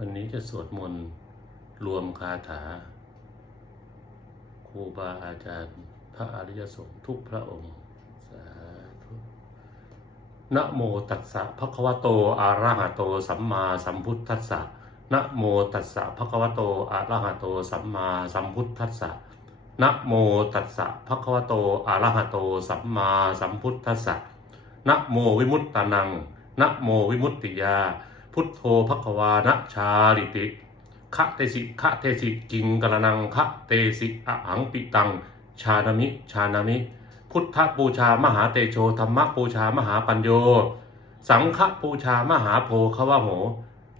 วันนี้จะสวดมนต์รวมคาถา ครูบาอาจารย์ พระอริยสงฆ์ทุกพระองค์ สาธุนะโมตัสสะภะคะวะโตอะระหะโต สัมมาสัมพุทธัสสะนะโมตัสสะภะคะวะโตอะระหะโต สัมมาสัมพุทธัสสะนะโมตัสสะภะคะวะโตอะระหะโต สัมมาสัมพุทธัสสะนะโมวิมุตตานังนะโมวิมุตติยา พุทโธภควานะชาลิติคะเตสิคะเตสิกิงกระนังคะเตสิอะหังปิตัง ชานามิ ชานามิ พุทธปูชามหาเตโชธรรมปูชามหาปัญโย สังฆปูชามหาโพควะโห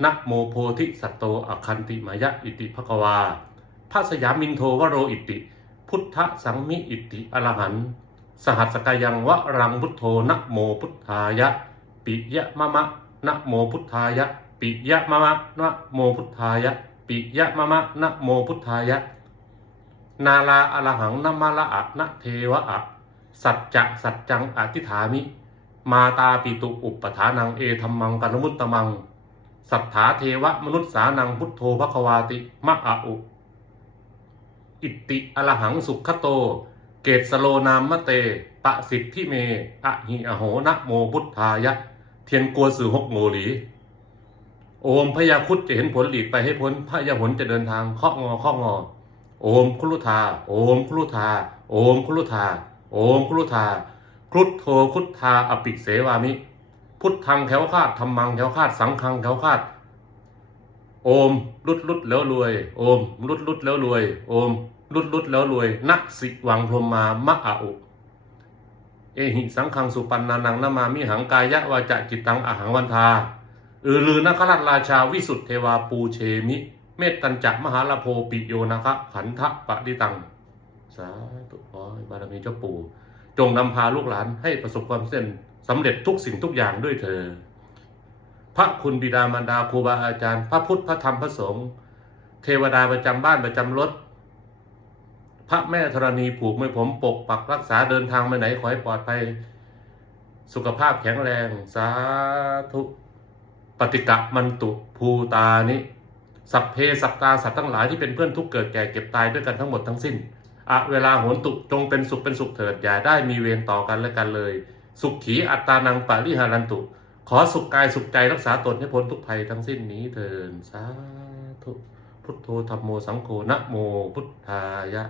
นะโมโพธิสัตโตอคันติมายะอิติภควาพระสยามินโทวโรอิติ พุทธสังมิอิติอรหันสหัสกายังวะรังพุทโธนะโมพุทธายะ ปิยะมะมะ นะโมพุทธายะ ปิยะมะมะนะโมพุทธายะ ปิยะมะมะนะโมพุทธายะ นาลาอรหังนัมะละอะนะเทวะอะสัจจะสัจจังอธิฐามิ มาตาปิตุอุปทานังเอธัมมังกัลมุตตมัง สัทธาเทวะมนุษสานังพุทโธภควาติมะอะอุ อิตติอรหังสุขโต เกตสโลนามมะเต ปะสิทธิเม อะหิอโหนะโมพุทธายะ เทียนกัวสื่อหกโงหลี โอมพยาคุดจะเห็นผลหลีกไปให้พ้นพระยาผลจะเดินทางเคาะงอเคาะงอ โอมครุธา โอมครุธา โอมครุธา โอมครุธาครุฑโทครุฑธาอปิเสวามิ พุทธังแถวคาดธรรมังแถวคาดสังฆังแถวคาดโอมลุดลุดแล้วรวย โอมลุดลุดแล้วรวย โอมลุดลุดแล้วรวยนักสิวังพรหมามะอะอุ เอหิสังขังสุปันนานังนามามิหังกายะวาจะจิตตังอหังวันทาอือลือนคราชราชาวิสุทธเทวาปูเชมิ เมตตัญจะมหาลาโพปิโยนะคะขันทะปะดิตัง สาธุขอบารมีเจ้าปู่ จงนำพาลูกหลานให้ประสบความสำเร็จสำเร็จทุกสิ่งทุกอย่างด้วยเธอ พระคุณบิดามารดาครูบาอาจารย์ พระพุทธพระธรรมพระสงฆ์เทวดาประจำบ้านประจำรถ พระแม่ธรณีผูกไม่ผมปกปักรักษาเดินทางไปไหนขอให้ปลอดภัย สุขภาพแข็งแรง สาธุปฏิกะมันตุภูตานิ สัพเพสัตตาสัตว์ทั้งหลายที่เป็นเพื่อนทุกเกิดแก่เก็บตายด้วยกันทั้งหมดทั้งสิ้นอะเวลาโหนตุจงเป็นสุขเป็นสุขเถิดอย่าได้มีเวรต่อกันและกันเลย สุขขีอัตตานังปะริหารันตุ ขอสุขกายสุขใจรักษาตนให้พ้นทุกภัยทั้งสิ้นนี้เถิดสาธุพุทโธธรรมโมสังโฆนะโมพุทธายะ